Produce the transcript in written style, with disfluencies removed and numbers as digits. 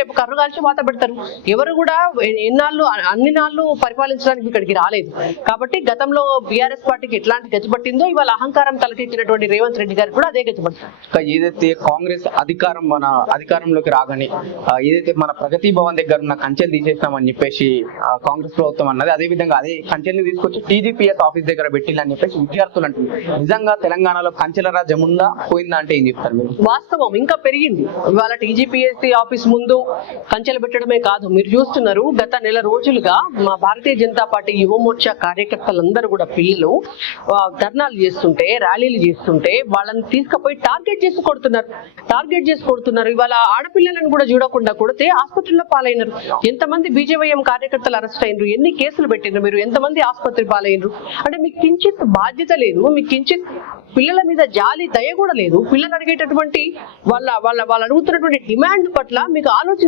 రేపు కర్రు కాల్చి వాత పెడతారు. ఎవరు కూడా ఎన్నాళ్ళు అన్ని నాళ్ళు పరిపాలించడానికి ఇక్కడికి రాలేదు. కాబట్టి గతంలో బీఆర్ఎస్ పార్టీకి ఎట్లాంటి గచ్చిపట్టిందో ఇవాళ అహంకారం తలకెత్తినటువంటి రేవంత్ రెడ్డి గారికి కూడా అదే గచ్చిపడుతుంది. ఏదైతే కాంగ్రెస్ అధికారంలోకి రాగానే ఏదైతే మన ప్రగతి భవన్ దగ్గర ఉన్న కంచెలు తీసేస్తామని చెప్పేసి కాంగ్రెస్ ప్రభుత్వం అన్నది, అదే విధంగా అదే కంచెల్ని తీసుకొచ్చి టీజీపీఎస్ ఆఫీస్ దగ్గర పెట్టిందని చెప్పేసి విద్యార్థులు అంటున్నారు. నిజంగా తెలంగాణలో కంచెల రాజ్యం ఉందా పోయిందా అంటే ఏం చెప్తారు మీరు? వాస్తవం ఇంకా పెరిగింది. ఇవాళ టీజీపీఎస్సీ ఆఫీస్ ముందు కంచెలు పెట్టడమే కాదు, మీరు చూస్తున్నారు గత నెల రోజులుగా మా భారతీయ జనతా పార్టీ యువమోర్చా కార్యకర్తలందరూ కూడా పిల్లలు ధర్నాలు చేస్తుంటే, ర్యాలీలు చేస్తుంటే వాళ్ళని తీసుకుపోయి టార్గెట్ చేసి కొడుతున్నారు. ఇవాళ ఆడపిల్లలను కూడా చూడకుండా కొడితే ఆసుపత్రిలో పాలైనరు. ఎంతమంది బీజేవైఎం కార్యకర్తలు అరెస్ట్ అయినరు, ఎన్ని కేసులు పెట్టినరు, మీరు ఎంతమంది ఆసుపత్రి పాలైనరు. అంటే మీకు కించిత్ బాధ్యత లేదు, మీకు కించిత్ పిల్లల మీద జాలి దయ కూడా లేదు. పిల్లలు అడిగేటటువంటి వాళ్ళు అడుగుతున్నటువంటి డిమాండ్ పట్ల మీకు ఆలోచన